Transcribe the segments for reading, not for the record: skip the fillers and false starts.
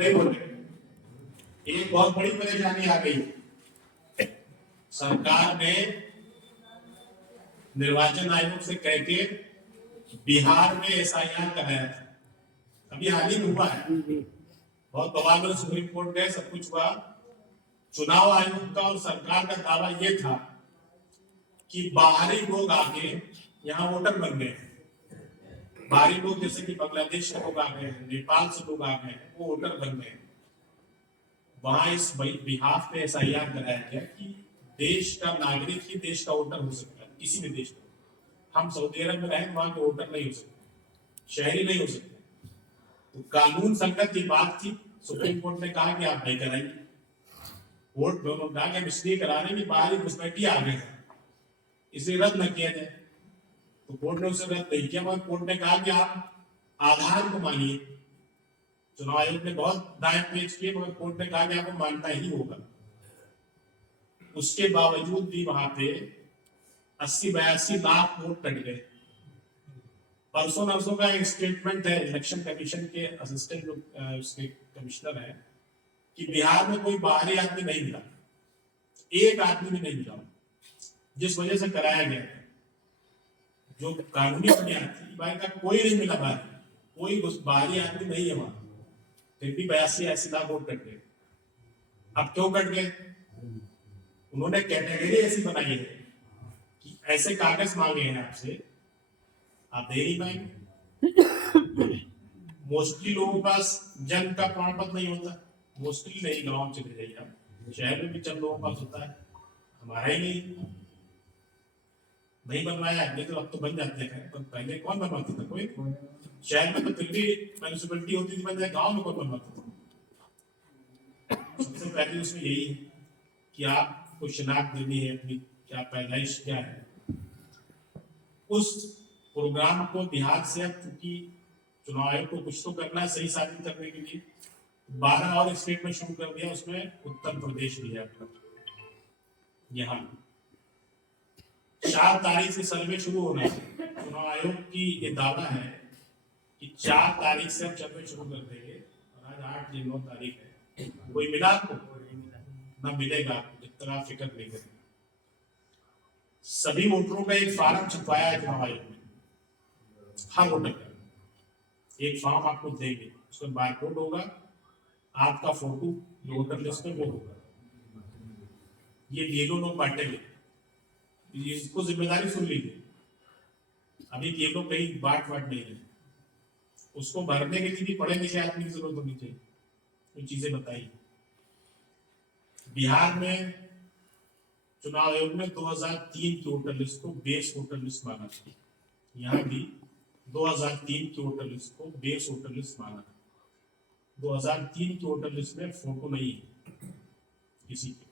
नहीं बोल रहे। एक बहुत बड़ी परेशानी आ गई। सरकार ने निर्वाचन आयोग से कह के बिहार में एसआईआर कराया था, अभी हाल ही में हुआ है, बहुत बवाल में सुप्रीम कोर्ट गए, सब कुछ हुआ। चुनाव आयोग का और सरकार का दावा यह था कि बाहरी लोग आके यहाँ वोटर बन गए, बाहरी लोग जैसे कि बांग्लादेश से लोग आ गए, नेपाल से लोग आ गए, वो वोटर बन गए। वहां इस बिहाफ पे एसआईआर कराया गया कि देश का नागरिक ही देश का वोटर हो सकता है, किसी भी देश का। हम सऊदी अरब में रहें, वहां के वोटर नहीं हो सकते, शहरी नहीं हो सकते। तो कानून संगत की बात थी। सुप्रीम कोर्ट ने कहा कि आप नहीं कराइए वोट, दोनों कहा कि हम इसलिए करा रहे हैं कि बाहरी घुसपैठी आ गए, इसे रद्द न किया जाए। तो कोर्ट ने उसे रद्द नहीं किया, मगर कोर्ट ने कहा कि आप आधार को मानिए। चुनाव आयोग ने बहुत दाएं पेच किए, मगर कोर्ट ने कहा कि आपको मानना ही होगा। उसके बावजूद भी वहां पे 80-82 लाख वोट कट गए। परसों नरसों का एक स्टेटमेंट है इलेक्शन कमीशन के असिस्टेंट उसके कमिश्नर है कि बिहार में कोई बाहरी आदमी नहीं मिला, एक आदमी भी नहीं मिला, जिस वजह से कराया गया जो कानूनी बुनियाद थी, भाई का कोई नहीं मिला, कोई बाहरी आदमी नहीं है वहां, फिर भी 82-80 लाख वोट कट गए। अब क्यों कट गए? उन्होंने कैटेगरी ऐसी बनाई है कि ऐसे कागज मांगे हैं आपसे, आप दे नहीं पाएंगे। मोस्टली लोगों के पास जन्म का प्रमाण पत्र नहीं होता, मोस्टली नहीं, गाँव चले जाइए आप, शहर में भी चंद लोगों के पास होता है, हमारा ही नहीं बनवाया है। तो अब तो बन जाते हैं, तो पहले कौन बनवाता था? कोई। शहर में तो फिर भी म्यूनिसिपैलिटी होती थी बन जाए, गाँव में कौन बनवाता था? सबसे पहले उसमें यही है कि आपको शिनाख्त देनी है अपनी, क्या पैदाइश क्या है। उस प्रोग्राम को बिहार से, अब चूंकि चुनाव आयोग को कुछ तो करना है सही साबित करने के लिए, 12 और स्टेट में शुरू कर दिया, उसमें उत्तर प्रदेश भी है अपना। यहाँ 4 तारीख से सर्वे शुरू होना है। चुनाव आयोग की ये दावा है कि 4 तारीख से हम सर्वे शुरू कर देंगे, और आज 8 या 9 तारीख है। कोई मिला आपको? ना मिलेगा, जब तक आप फिक्र नहीं करेंगे। सभी वोटरों का एक फॉर्म छपवाया है चुनाव आयोग ने, हर वोटर का एक फॉर्म आपको देंगे, उसमें बारकोड होगा, आपका फोटो जो वोटर लिस्ट में वो होगा। ये ये लोग बांटेंगे, इसको जिम्मेदारी सुन लीजिए। अभी ये लोग कहीं बांट नहीं रहे, उसको भरने के लिए भी पढ़े लिखे आदमी की जरूरत होनी चाहिए। तो चीजें बताइए। बिहार में चुनाव आयोग ने 2003 की वोटर लिस्ट को बेस वोटर लिस्ट माना था, यहाँ भी 2003 की वोटर लिस्ट को बेस वोटर लिस्ट माना। 2003 की वोटर लिस्ट में फोटो नहीं है किसी के।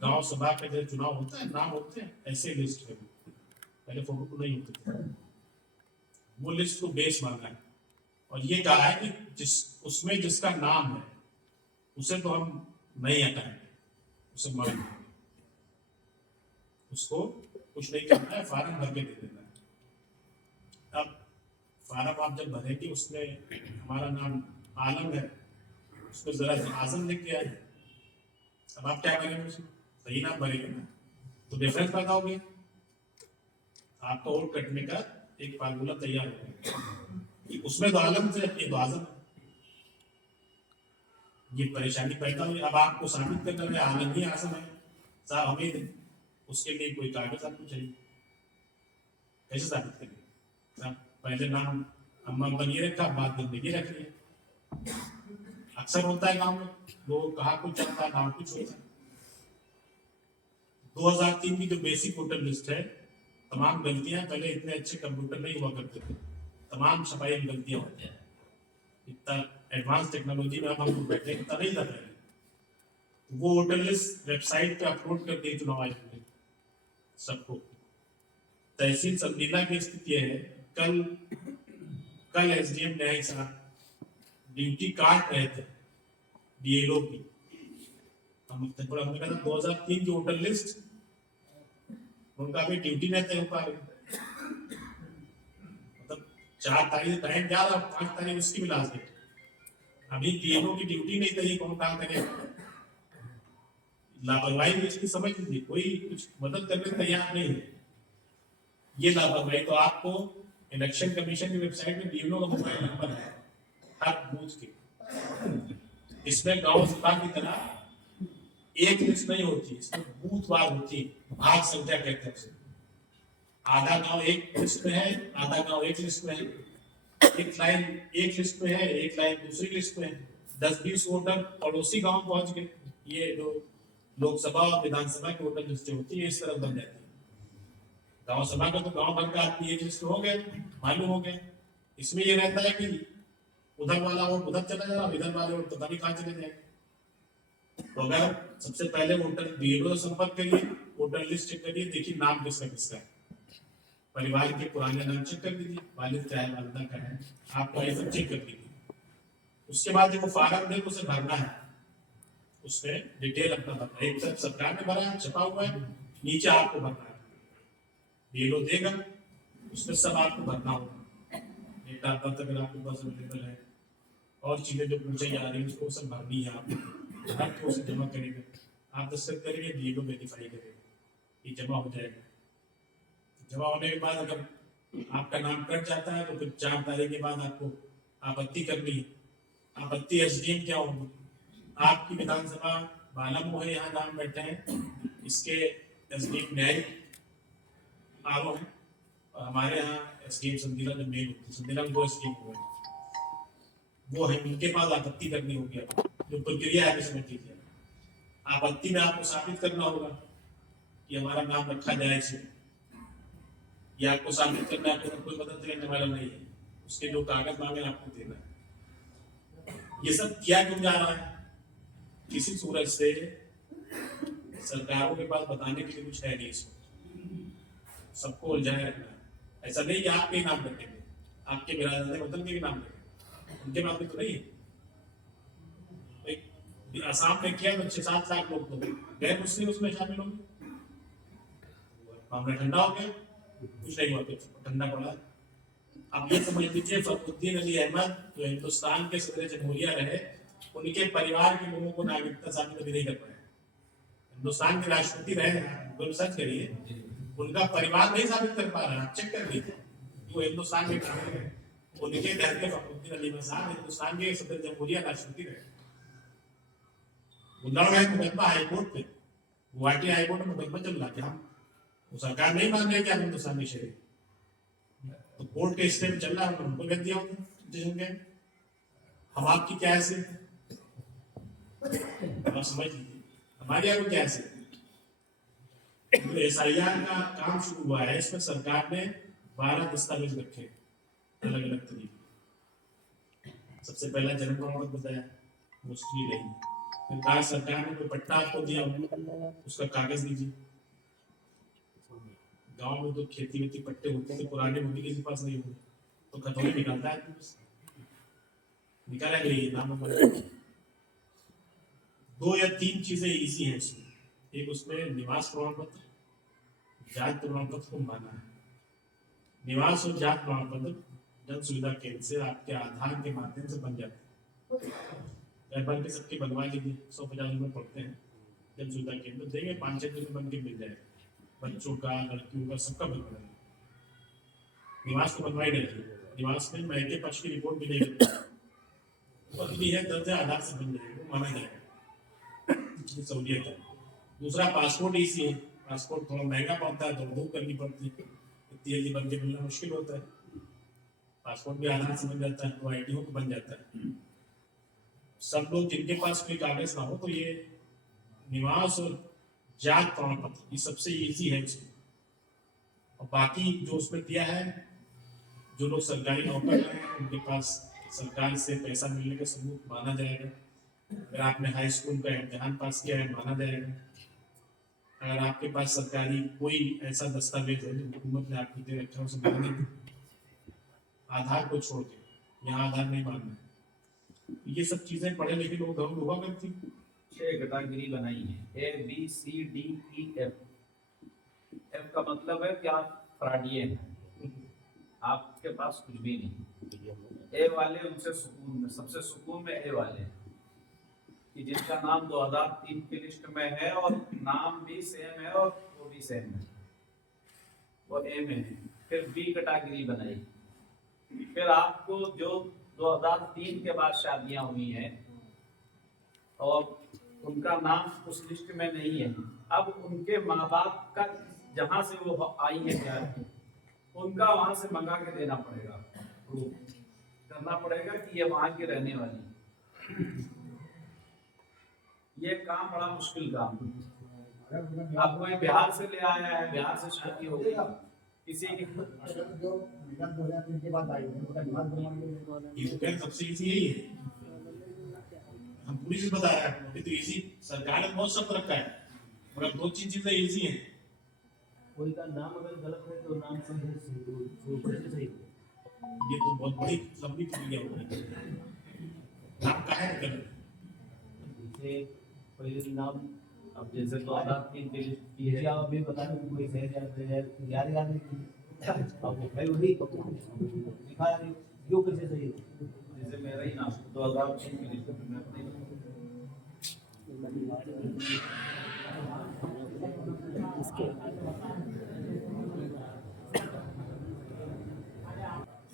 गांव सभा का जब चुनाव होता है, नाम होते हैं, ऐसे लिस्ट है, पहले फोटो तो नहीं होते थे। वो लिस्ट को बेस माना है, और ये कहा है कि उसमें जिसका नाम है उसे तो हम नहीं हटाएंगे, उसे मान उसको कुछ नहीं करना है, फार्म भर के दे देना है। अब फार्म आप जब भरेंगे, उसमें हमारा नाम आलम है, उसमें जरा आजम लिख के आए। अब आप क्या करेंगे? उसमें सही नाम भरेंगे ना, तो डिफरेंस पैदा हो गया, आपका वोट कटने का एक फार्मूला तैयार हो गया। उसमें तो आलम से ये तो आजम, ये परेशानी पैदा हुई। अब आपको साबित करना है आलम ही आजम है साहब, हमें उसके लिए कोई कागज आपको चाहिए, कैसे साबित करेंगे? पहले नाम अम्मा बनिए रखा, बाद में ये रख लिया। अक्सर होता है गांव में, लोग कहा कुछ चलता है, नाम कुछ होता है। 2003 की जो बेसिक वोटर लिस्ट है, तमाम गलतियां, पहले इतने अच्छे कंप्यूटर नहीं हुआ करते थे, तमाम छपाई में गलतियां होती हैं। इतना एडवांस टेक्नोलॉजी में अब हम लोग बैठे, इतना नहीं था पहले। वो वोटर लिस्ट वेबसाइट पे अपलोड कर दी चुनाव आयोग ने सबको। तहसील संदीला की स्थिति है, कल एसडीएम न्यायिक साहब ड्यूटी काट रहे थे डीएलओ की। हमने कहा 2003 की वोटर लिस्ट उनका अभी ड्यूटी नहीं तय हो पा रही, मतलब 4 तारीख टाइम जा रहा, 5 तारीख उसकी भी लास्ट डेट, अभी बीएलओ की ड्यूटी नहीं तय, कौन काम करेगा? लापरवाही में इसकी समझ लीजिए, कोई कुछ मदद करने तैयार नहीं है। ये लापरवाही तो आपको इलेक्शन कमीशन की वेबसाइट में बीएलओ का मोबाइल नंबर है हर बूथ के, इसमें गांव सभा की तरह एक लिस्ट नहीं होती, इसमें बूथ वार होती है, भाग संख्या कहते हैं उसे। आधा गांव एक लिस्ट में है, आधा गांव एक लिस्ट में है, एक लाइन एक लिस्ट में है, एक लाइन दूसरी लिस्ट में है, 10-20 वोटर पड़ोसी गांव पहुंच गए। ये जो लोकसभा और विधानसभा की वोटर लिस्टें होती है इस तरह बन जाती है। गांव सभा का तो गांव भर का आदमी एक लिस्ट हो गया, मालूम हो गया। इसमें ये रहता है कि उधर वाला वोट उधर चला जा रहा, इधर वाले वोट पता नहीं कहाँ चले जाएंगे। तो अगर सबसे पहले वोटर बीएलओ से संपर्क करिए, वोटर लिस्ट चेक करिए, देखिए नाम किसका किसका है, परिवार के पुराने नाम चेक कर दीजिए, वालिद का है, वालिदा का है, आपका ये सब चेक कर दीजिए। उसके बाद जो फार्म है उसे भरना है, उसमें डिटेल अपना भरना है, एक तरफ सरकार ने भरा है छपा हुआ है, नीचे आपको भरना है, बीएलओ देगा, उसमें सब आपको भरना होगा, डेट ऑफ बर्थ अगर आपके पास अवेलेबल है, और चीजें जो पूछी जा रही है उसको सब भरनी है आपको, हर को उसे जमा करेगा, आप दस्तखत करेंगे, बीएलओ वेरीफाई करेगा, ये जमा हो जाएगा। जमा होने के बाद अगर आपका नाम कट जाता है तो फिर 4 तारीख के बाद आपको आपत्ति करनी है। आपत्ति एसडीएम क्या होगी? आपकी विधानसभा बालामुह है, यहाँ नाम बैठे हैं, इसके एसडीएम न्यायिक आरो है, और हमारे यहाँ एसडीएम संदीला जो मेन होती है, संदीला में 2 एसडीएम हुए हैं, वो है, उनके पास आपत्ति करनी होगी। जो प्रक्रिया है समझ लीजिए, आपत्ति में आपको साबित करना होगा कि हमारा नाम रखा जाए इसमें, या आपको साबित करना है कोई मदद करने वाला नहीं है, उसके जो कागज मांगे आपको देना है। ये सब किया क्यों जा रहा है? किसी सूरत से सरकारों के पास बताने के लिए कुछ है नहीं, इसमें सबको उलझाए रखना है। ऐसा नहीं कि आपके ही नाम रखेंगे, आपके बिरादर वतन के भी नाम रखेंगे, उनके नाम पे तो नहीं है। आसाम में किया तो 6-7 लाख लोग तो गैर मुस्लिम उसमें शामिल हो गए, मामला ठंडा हो गया, कुछ नहीं हुआ, ठंडा पड़ा। अब ये समझ लीजिए फखरुद्दीन अली अहमद जो हिंदुस्तान के सदर जमहूरिया रहे, उनके परिवार के लोगों को नागरिकता साबित कभी नहीं कर पाए। हिंदुस्तान के राष्ट्रपति रहे, गूगल सर्च करिए, उनका परिवार नहीं साबित कर पा रहा, आप चेक कर लीजिए, वो हिंदुस्तान के नागरिक है, उनके घर के फखरुद्दीन अली अहमद हिंदुस्तान के सदर जमहूरिया राष्ट्रपति रहे। लड़ रहे मुकदमा हाईकोर्ट पे, गुवाहाटी हाईकोर्ट में मुकदमा चल रहा था, वो सरकार नहीं मान रही कि आप हिंदुस्तान के शरीर, तो कोर्ट के स्टे में चल रहा है, उनको भेज दिया होता। हम आपकी क्या ऐसे आप समझ लीजिए, हमारे यहाँ क्या ऐसे तो एसआईआर का काम शुरू हुआ है, इसमें सरकार ने 12 दस्तावेज रखे अलग अलग तरीके। सबसे पहला जन्म प्रमाण पत्र बताया, मोस्टली नहीं, फिर कहा सरकार ने कोई पट्टा आपको दिया, उसका कागज दीजिए। गांव में तो खेती वेती पट्टे होते थे पुराने, मोदी किसी पास नहीं होते, तो खतौनी निकालता है, निकाला गई नाम। 2 या 3 चीजें इजी हैं इसमें, एक उसमें निवास प्रमाण पत्र, जात प्रमाण पत्र को माना है। निवास और जात प्रमाण पत्र जन सुविधा केंद्र से आपके आधार के माध्यम से बन जाते हैं, बन के सबके बनवा लीजिए, 150 रुपये पड़ते हैं, जन सुविधा केंद्र देंगे, 5-6 दिन में बन के मिल जाएगा, बच्चों का लड़कियों का सबका बनवा है। निवास को बनवाई नहीं, निवास में महंगे पक्ष की रिपोर्ट भी नहीं पत्नी है, दर्जा आधार से बन जाएगा, माना जाएगा, सहूलियत है। दूसरा पासपोर्ट इसी है, पासपोर्ट थोड़ा महंगा पड़ता है, दौड़ करनी पड़ती है, इतनी जल्दी बन के मिलना मुश्किल होता है, पासपोर्ट भी आधार से बन जाता है, तो आईडी हो तो बन जाता है। सब लोग जिनके पास कोई कागज ना हो तो ये निवास और जात प्रमाण पत्र ये सबसे इजी है उसमें। और बाकी जो उसमें दिया है, जो लोग सरकारी नौकर हैं उनके पास सरकार से पैसा मिलने का सबूत माना जाएगा, अगर आपने हाई स्कूल का इम्तिहान पास किया है माना जाएगा, अगर आपके पास सरकारी कोई ऐसा दस्तावेज है जो हुकूमत ने आपको दे रखा है उसे माने, आधार को छोड़ के, यहाँ आधार नहीं मानना है। ये सब चीजें पढ़े लिखे लोग हम हुआ करती, 6 कैटेगरी बनाई है, A B C D E F F का मतलब है कि आप फ्रॉडिये हैं, आपके पास कुछ भी नहीं। ए वाले उनसे सुकून में, सबसे सुकून में ए वाले हैं कि जिनका नाम 2003 की लिस्ट में है और नाम भी सेम है और वो भी सेम है, वो ए में है। फिर बी कैटेगरी बनाई। फिर आपको जो 2003 के बाद शादियां हुई हैं और उनका नाम उस लिस्ट में नहीं है, अब उनके माँ बाप का जहाँ से वो आई है प्यार की, उनका वहां से मंगा के देना पड़ेगा, प्रूफ करना पड़ेगा कि ये वहां की रहने वाली। ये काम बड़ा मुश्किल काम है। आप कोई बिहार से ले आया है, बिहार से शादी हो गई किसी की, सबसे इजी यही है। हम पूरी चीज बता रहे हैं आपको, तो इजी सरकार ने बहुत शब्द रखा है, मगर दो चीजें इजी हैं। कोई का नाम अगर गलत है तो नाम सही है। ये तो बहुत बड़ी लंबी प्रक्रिया होगी। नाम का है गलत, जैसे पहले नाम, अब जैसे 2003 की लिस्ट की है, आप अभी बता रहे कोई सही याद नहीं, अब भाई वही दिखा रही क्यों कैसे सही है। जैसे मेरा ही नाम 2003 की लिस्ट में अपने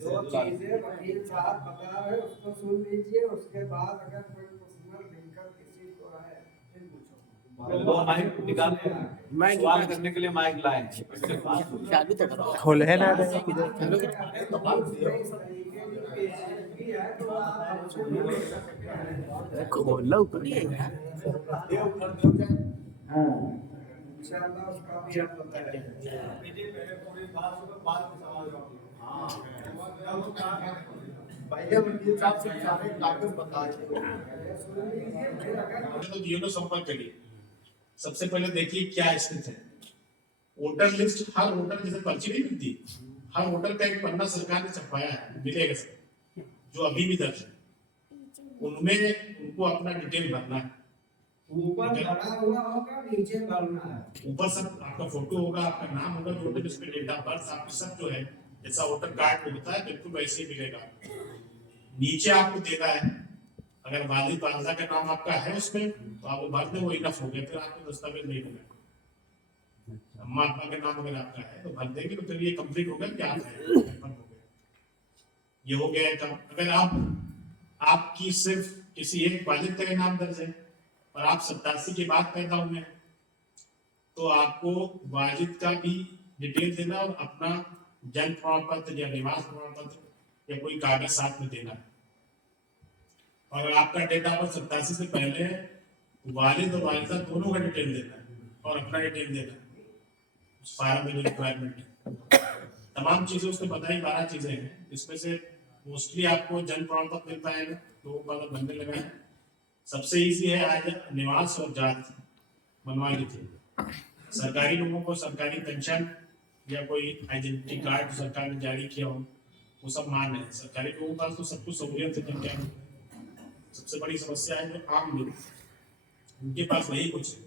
जो चीजें वकील साहब बता रहे हैं उसको सुन लीजिए, उसके बाद अगर कोई पर्सनल लिंकर किसी को है फिर पूछो। वो माइक निकाले, सवाल करने के लिए माइक लाए चालू तो करो, खोल है ना खोल लो इंशाल्लाह उसका भी हम बताएंगे। पहले वकील साहब से सारे कागज बताए तो जीरो संपर्क करिए। सबसे पहले देखिए क्या स्थिति है। वोटर लिस्ट, हर वोटर जैसे पर्ची नहीं मिलती, हर वोटर का एक पन्ना सरकार ने छपवाया है, मिलेगा सर, जो अभी भी दर्ज है, उनमें उनको अपना डिटेल भरना है। ऊपर भरा हुआ होगा, नीचे भरना है। ऊपर सब आपका फोटो होगा, आपका नाम होगा, वोटर लिस्ट में डेट ऑफ बर्थ, आपके सब जो है जैसा वोटर कार्ड में होता है बिल्कुल वैसे ही मिलेगा। नीचे आपको देना है, अगर वालिद वालिदा का नाम आपका है उसमें तो आप वो भर दें, वो इनफ हो गया, फिर आपको दस्तावेज नहीं मिलेगा। अम्मा अब्बा का नाम अगर आपका है तो भर देंगे, तो फिर ये कंप्लीट हो गया कि आप है, ये हो गया काम। अगर आपकी सिर्फ किसी एक वालिद का नाम दर्ज है और आप 87 के बाद पैदा हुए हैं, तो आपको वालिद का भी डिटेल देना और अपना जन्म प्रमाण पत्र या निवास प्रमाण पत्र या कोई कागज साथ में देना है। और आपका डेट ऑफ बर्थ 87 से पहले है, वालिद और वालिदा दोनों का डिटेल देना है और अपना डिटेल देना है। उस फार्म में जो रिक्वायरमेंट है, तमाम चीजें उसने बताई, 12 चीजें हैं, इसमें से मोस्टली आपको जन्म प्रमाण पत्र मिल पाएगा, तो मतलब बनने लगा है। सबसे इजी है आज निवास और जात बनवा लीजिए। सरकारी लोगों को सरकारी पेंशन या कोई आइडेंटिटी कार्ड सरकार ने जारी किया हो, वो सब मान्य है। सरकारी लोगों के पास तो सब कुछ सहूलियत है, क्या सबसे बड़ी समस्या है जो आम लोग, उनके पास वही कुछ है,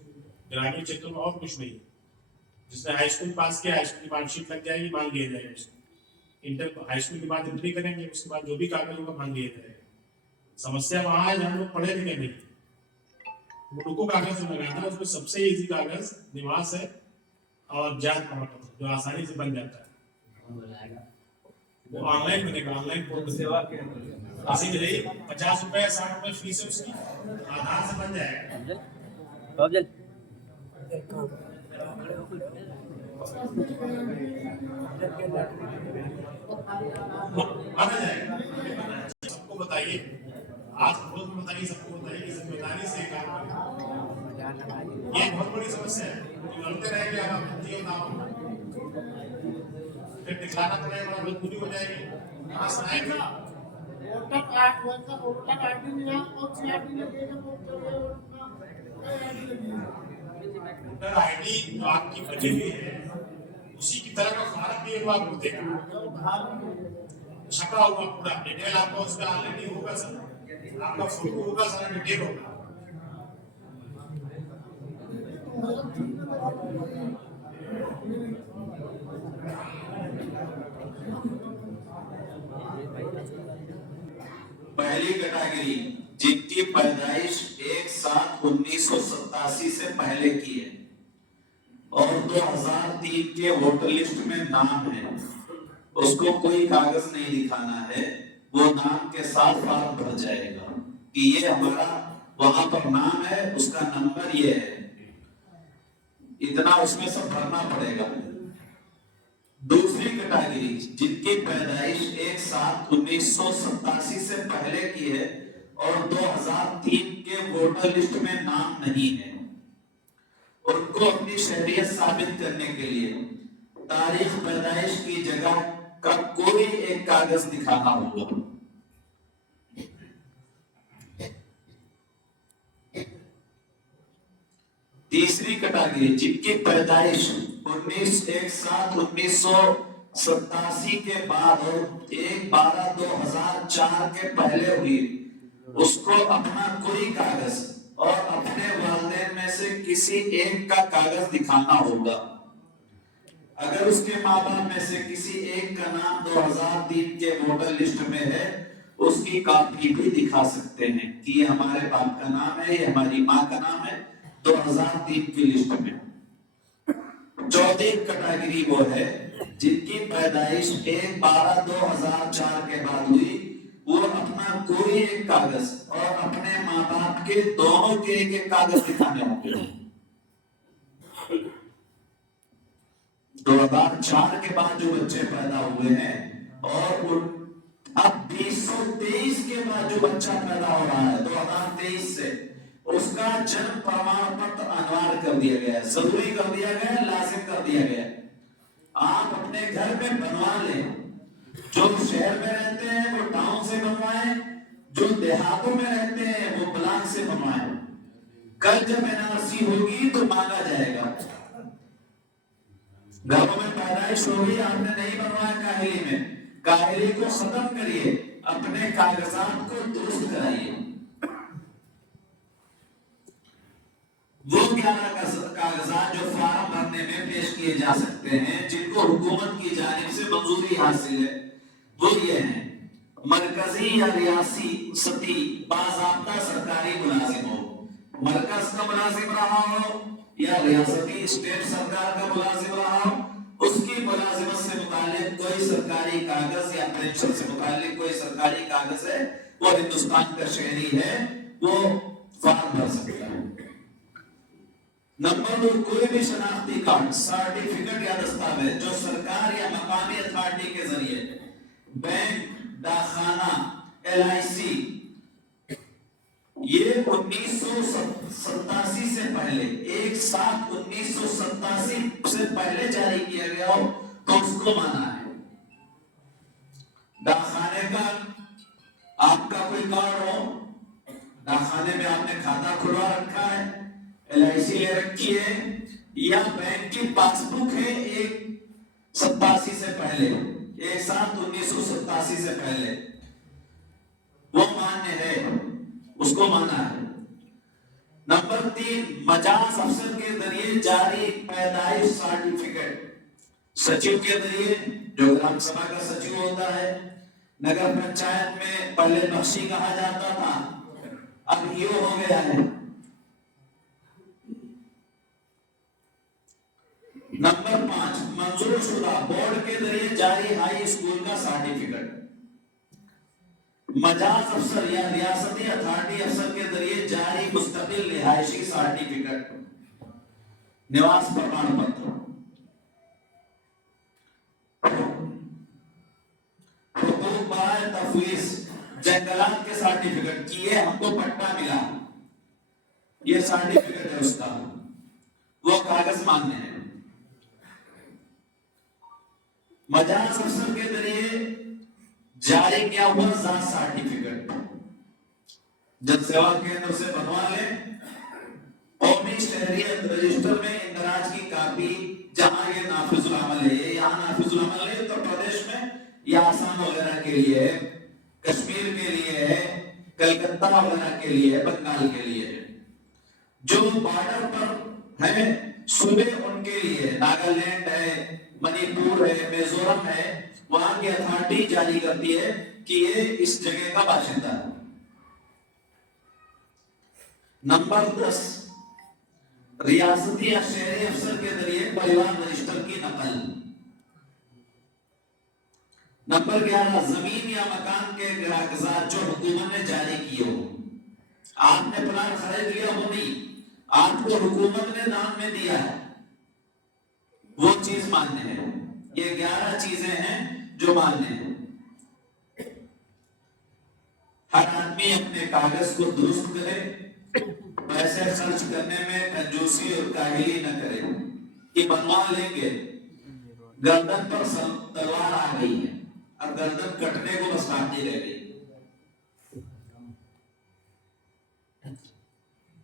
ग्रामीण क्षेत्रों में और कुछ नहीं है। जिसने हाई स्कूल पास किया, हाई स्कूल की मार्कशीट लग जाएगी, मान लिया जाएगा उसको। इंटर हाई स्कूल के बाद इंटर करेंगे, उसके बाद जो भी कागज होगा मान लिया जाएगा। समस्या वहां है जहाँ लोग पढ़े लिखे नहीं, उनको कागज में लगाना है। उसमें सबसे इजी कागज निवास है और जात प्रमाण पत्र, जो आसानी से बन जाता है, वो ऑनलाइन बनेगा, ऑनलाइन पोर्टल सेवा केंद्र 50 रुपए 60 रुपए फीस है उसकी, आधार से बन जाएगा। सबको बताइए, आज खुद बताइए, सबको बताइए कि जिम्मेदारी से काम करें। ये बहुत बड़ी समस्या है, लड़ते रहेंगे आप गलती ना हो, फिर दिखलाना पड़ेगा, मजबूरी हो जाएगी। हाँ सुनाएगा वोटर कार्ड वैसा वोटर आईडी मिला और सीआईडी लगेगा, वोटर आईडी जो आपकी बनी हुई है उसी की तरह का फॉर्म भी आपको देगा, छपा हुआ पूरा डिटेल आपको उसका ऑलरेडी होगा सर, आपका फोटो होगा, सारा डिटेल होगा। पहली कैटेगरी जिनकी पैदाइश 1/7/1987 से पहले की है और 2003 के वोटर लिस्ट में नाम है, उसको कोई कागज नहीं दिखाना है, वो नाम के साथ फॉर्म भर जाएगा कि ये हमारा वहां पर नाम है, उसका नंबर ये है, इतना उसमें सब भरना पड़ेगा। दूसरी कैटेगरी जिनकी पैदाइश 1/7/1987 से पहले की है और 2003 के वोटर लिस्ट में नाम नहीं है, उनको अपनी शहरियत साबित करने के लिए तारीख पैदाइश की जगह का कोई एक कागज दिखाना होगा। तीसरी कैटेगरी जिनकी पैदाइश 1/7/1987 के बाद और 1/12/2004 के पहले हुई, उसको अपना कोई कागज और अपने वालिदैन में से किसी एक का कागज दिखाना होगा। अगर उसके माँ बाप में से किसी एक का नाम 2003 के वोटर लिस्ट में है, उसकी कॉपी भी दिखा सकते हैं कि ये हमारे बाप का नाम है, ये हमारी माँ का नाम है 2003 की लिस्ट में। चौथी कैटेगरी वो है जिनकी पैदाइश 1/12/2004 के बाद हुई, वो अपना कोई एक कागज और अपने माँ बाप के दोनों के एक कागज दिखाने होंगे। 2004 के बाद जो बच्चे पैदा हुए हैं और अब 2023 के बाद जो बच्चा पैदा हो रहा है 2023 से, उसका जन्म प्रमाण पत्र अनिवार्य कर दिया गया है, जरूरी कर दिया गया है, लाजिम कर दिया गया है। आप अपने घर में बनवा लें, जो शहर में रहते हैं वो टाउन से बनवाएं, जो देहातों में रहते हैं वो ब्लॉक से बनवाएं। कल जब एनआरसी होगी तो मांगा जाएगा। घरों में पैदाइश होगी, आपने नहीं बनवाया काहिली में, काहिली को खत्म करिए, अपने कागजात को दुरुस्त कराइए। वो 11 कागजात जो फॉर्म भरने में पेश किए जा सकते हैं, जिनको हुकूमत की जानिब से मंजूरी हासिल है, वो ये हैं: मरकजी या रियासी सती बाज़ाब्ता सरकारी मुलाजिम हो, मरकज का मुलाजिम रहा हो या रियासती स्टेट सरकार का मुलाजिम रहा हो, उसकी मुलाजिमत से मुताल्लिक कोई सरकारी कागज या पेंशन से मुताल्लिक कोई सरकारी कागज है, वो हिंदुस्तान का शहरी है, वो फॉर्म भर सकता है। नंबर 2, कोई भी शनाख्ती कार्ड, सर्टिफिकेट या दस्तावेज जो सरकार या मकामी अथॉरिटी के जरिए बैंक, डाकखाना, LIC, ये 1987 से पहले 1/7/1987 से पहले जारी किया गया हो तो उसको माना है। डाकखाने का आपका कोई कार्ड हो, डाकखाने में आपने खाता खुलवा रखा है, LIC ले रखी है, या बैंक की पासबुक है 1/87 से पहले, 1/7/1987 से पहले, वो मान्य है, उसको माना है। नंबर 3, मजाज अफसर के जरिए जारी पैदाइश सर्टिफिकेट, सचिव के जरिए, जो ग्राम सभा का सचिव होता है, नगर पंचायत में पहले बख्शी कहा जाता था, अब ईओ हो गया है। नंबर 5, मंजूर शुदा बोर्ड के जरिए जारी हाई स्कूल का सर्टिफिकेट, मजाज अफसर या रियासती अथॉरिटी अफसर के जरिए जारी मुस्तकिल रिहायशी सर्टिफिकेट, निवास प्रमाण पत्र, हुकूक बराए तफवीज जंगलात के सर्टिफिकेट कि ये हमको पट्टा मिला, ये सर्टिफिकेट है उसका, वो कागज मान्य है। मजाज अफसर के जरिए जारी किया हुआ जात सर्टिफिकेट जन सेवा केंद्र से बनवा ले। कौमी शहरियत रजिस्टर में इंदराज की कॉपी, जहां ये नाफिजुल अमल है, ये यहाँ नाफिजुल अमल है उत्तर प्रदेश में, या आसाम वगैरह के लिए है, कश्मीर के लिए है, कलकत्ता वगैरह के लिए है, बंगाल के लिए है। जो बॉर्डर पर है सूबे उनके लिए, नागालैंड है, मणिपुर है, मिजोरम है, वहां की अथॉरिटी जारी करती है कि ये इस जगह का बाशिंदा है। नंबर 10, रियासती या शहरी अफसर के जरिए परिवार रजिस्टर की नकल। नंबर 11, जमीन या मकान के कागजात जो हुकूमत ने जारी किए हो। आपने प्लाट खरीद लिया हो नहीं, आपको हुकूमत ने दान में दिया है, वो चीज मान्य है। ये 11 चीजें हैं जो मान्य है। हर आदमी अपने कागज को दुरुस्त करे, पैसे खर्च करने में कंजूसी और काहिली न करे कि बनवा लेंगे, गर्दन पर तलवार आ गई है, अब गर्दन कटने को बस बाकी रह गई।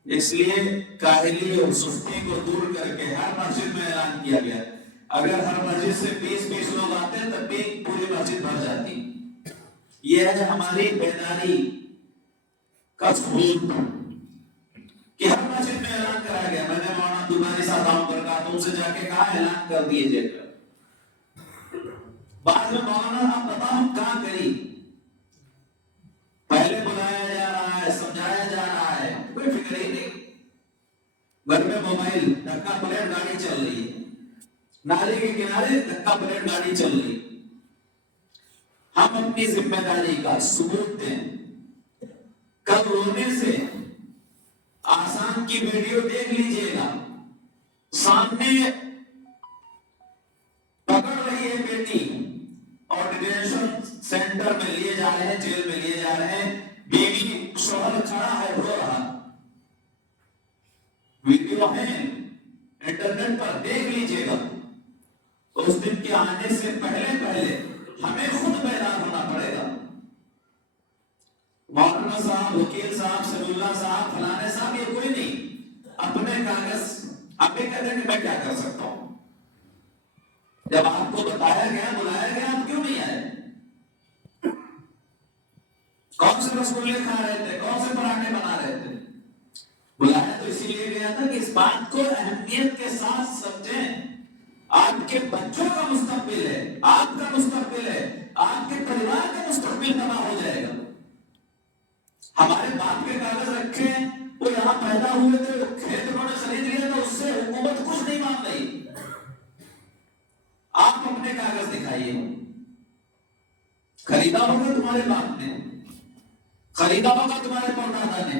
इसलिए काहिली और सुस्ती को दूर करके हर मस्जिद में ऐलान किया गया, अगर हर मस्जिद से 20-20 लोग आते तब भी पूरी मस्जिद भर जाती। यह है हमारी बेदारी का सबूत कि हर मस्जिद में ऐलान कराया गया। मैंने मौलाना दुबारी साहब बरकातहू से जाके कहा ऐलान कर दिए। बाद में मौलाना आप बताओ कहां करी, पहले बुलाया जा रहा है, समझाया जा रहा है, कोई फिक्र ही नहीं। घर में मोबाइल, धक्का पलट गाड़ी चल रही है, नाले के किनारे धक्का पलट गाड़ी चल रही। हम अपनी जिम्मेदारी का सबूत दें। कल रोने से आसान की वीडियो देख लीजिएगा, सामने पकड़ रही है बेटी और डिटेंशन सेंटर में लिए जा रहे हैं, जेल में लिए जा रहे हैं, बीवी शोहर खड़ा है रो रहा। वीडियो है इंटरनेट पर, देख लीजिएगा। उस दिन के आने से पहले हमें खुद बेदार होना पड़ेगा। मौलाना साहब, वकील साहब, समीउल्लाह साहब, फलाने साहब, ये कोई नहीं, अपने कागज आप भी कहते हैं कि मैं क्या कर सकता हूं। जब आपको बताया गया, बुलाया गया, आप क्यों नहीं आए? कौन से रसगुल्ले खा रहे थे, कौन से पराठे बना रहे थे? बुलाया तो इसीलिए गया था कि इस बात को अहमियत के साथ समझें। आपके बच्चों का मुस्तकबिल है, आपका मुस्तकबिल है, आपके परिवार का मुस्तकबिल तबाह हो जाएगा। हमारे बाप के कागज रखे हैं, वो यहां पैदा हुए थे, खेत उन्होंने खरीद लिया था, उससे हुकूमत कुछ नहीं मान रही। आप अपने कागज दिखाइए। खरीदा होगा तुम्हारे बाप ने, खरीदा होगा तुम्हारे परदादा ने,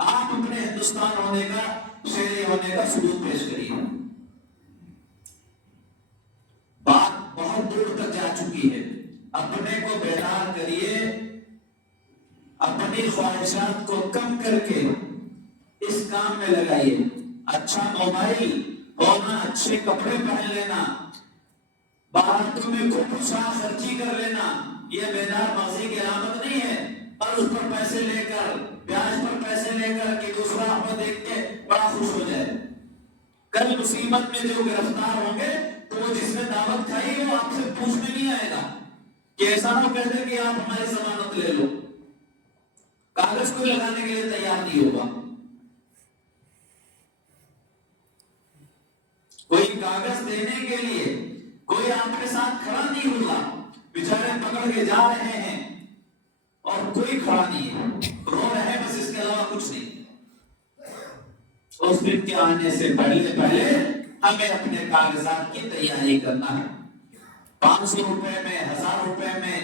आप अपने हिंदुस्तान होने का, शेरी होने का सबूत पेश करिए। बात बहुत दूर तक जा चुकी है, अपने को बेदार करिए, अपनी ख्वाहिशात को कम करके इस काम में लगाइए। अच्छा मोबाइल होना, अच्छे कपड़े पहन लेना, बारातों में खूब खर्ची कर लेना, यह बेदार मौसी की अलामत नहीं है। और उस पर पैसे लेकर, ब्याज पर पैसे लेकर कि दूसरा आपको देख के बड़ा खुश हो जाए। कल मुसीबत में जो गिरफ्तार होंगे तो वो जिसने दावत खाई वो आपसे पूछने नहीं आएगा कि ऐसा ना कहते कि आप हमारी जमानत ले लो। कागज को लगाने के लिए तैयार नहीं होगा। कोई कागज देने के लिए कोई आपके साथ खड़ा नहीं होगा। बेचारे पकड़ के जा रहे हैं और कोई खड़ा नहीं है, रो रहे हैं, बस इसके अलावा कुछ नहीं। उस दिन के आने से पहले हमें अपने कागजात की तैयारी करना है। 500 रुपए में, 1000 रुपए में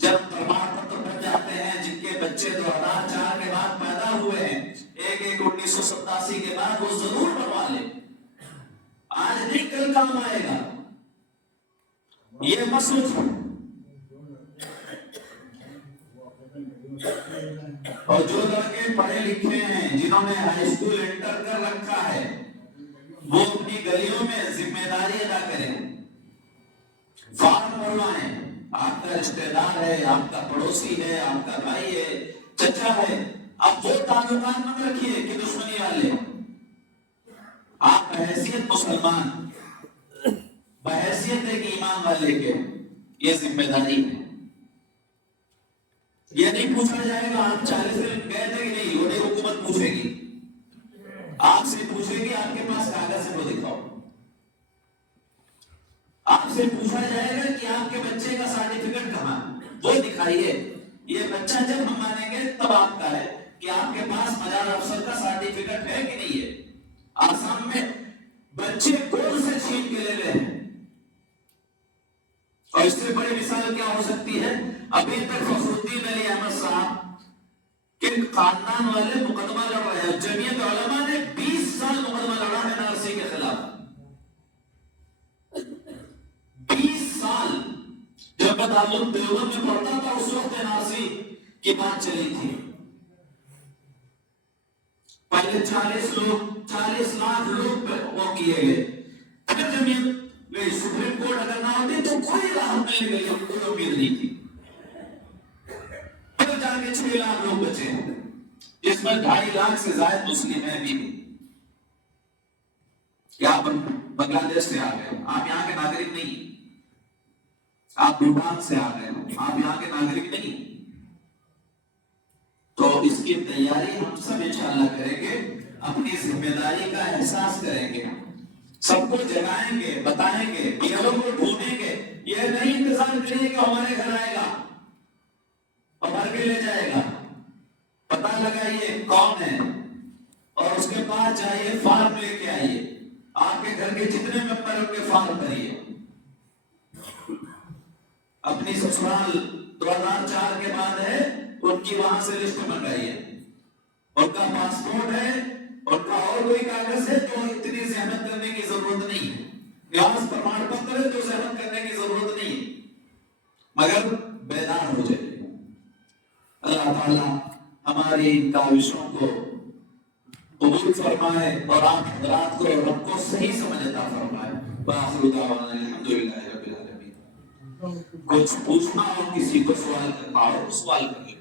जब प्रमाण पत्र बन जाते हैं, जिनके बच्चे 2004 के बाद पैदा हुए हैं, 1/1/1987 के बाद, वो जरूर बनवा ले। आज नहीं कल काम आएगा, ये मत सोचो। और जो लड़के पढ़े लिखे हैं, जिन्होंने हाई स्कूल इंटर कर रखा है, वो अपनी गलियों में जिम्मेदारी अदा करें। फॉर्म भरवाएं, आपका रिश्तेदार है, आपका पड़ोसी है, आपका भाई है, चचा है, अब वो ताल्लुकात मत रखिए कि दुश्मनी वाले। आप बहैसियत मुसलमान, बहैसियत एक ईमान वाले के, ये जिम्मेदारी है। ये नहीं पूछा जाएगा आप 40 दिन गए थे कि नहीं, वो नहीं, हुकूमत पूछेगी, आपसे पूछेगी आपके पास कागज है वो दिखाओ। आपसे पूछा जाएगा कि आपके बच्चे का सर्टिफिकेट कहां, वो दिखाइए। ये बच्चा जब हम मानेंगे तब आपका है, कि आपके पास मजार अफसर का सर्टिफिकेट है कि नहीं है। आसाम में बच्चे गोद से छीन के ले रहे हैं। और इससे बड़ी मिसाल क्या हो सकती है, अभी तक फखरुद्दीन अली अहमद साहब के खानदान वाले मुकदमा लड़ रहे हैं। जमीयत उलमा ने 20 साल मुकदमा लड़ा है एनआरसी के खिलाफ। 20 साल। जब मैं दारुल देवबंद में पढ़ता था उस वक्त एनआरसी की बात चली थी। पहले 40 लाख लोग वो किए गए। अगर जमीयत में सुप्रीम कोर्ट अगर ना होती तो कोई राहत नहीं मिलेगी, कोई उम्मीद नहीं थी। फिर जाके 6 लाख लोग बचे, जिसमें 2.5 लाख से ज्यादा मुस्लिम है भी। क्या आप बांग्लादेश से आ गए, आप यहाँ के नागरिक नहीं, आप भूटान से आ गए, आप यहाँ के नागरिक नहीं। तो इसकी तैयारी हम सब इंशाअल्लाह करेंगे, अपनी जिम्मेदारी का एहसास करेंगे, सबको जगाएंगे, बताएंगे, पीरों को ढूंढेंगे। यह नहीं इंतजार करिए कि हमारे घर आएगा और भर के ले जाएगा। पता लगाइए कौन है और उसके पास जाइए, फॉर्म लेके आइए। आपके घर के जितने मेंबर उनके फॉर्म भरिए। अपनी ससुराल 2004 के बाद है उनकी वहां से लिस्ट मंगाइए। उनका पासपोर्ट है, उनका और कोई कागज है तो इतनी जहमत करने की जरूरत नहीं है। निवास प्रमाण पत्र है तो जहमत करने की जरूरत नहीं है, मगर बेदार हो जाइए। अल्लाह ताला हमारी इन काविशों को कबूल फरमाए और आप रात को हमको सही समझता फरमाए। अल्हम्दुलिल्लाह रब्बिल आलमीन। कुछ पूछना हो किसी को, सवाल करना हो, सवाल कर ले।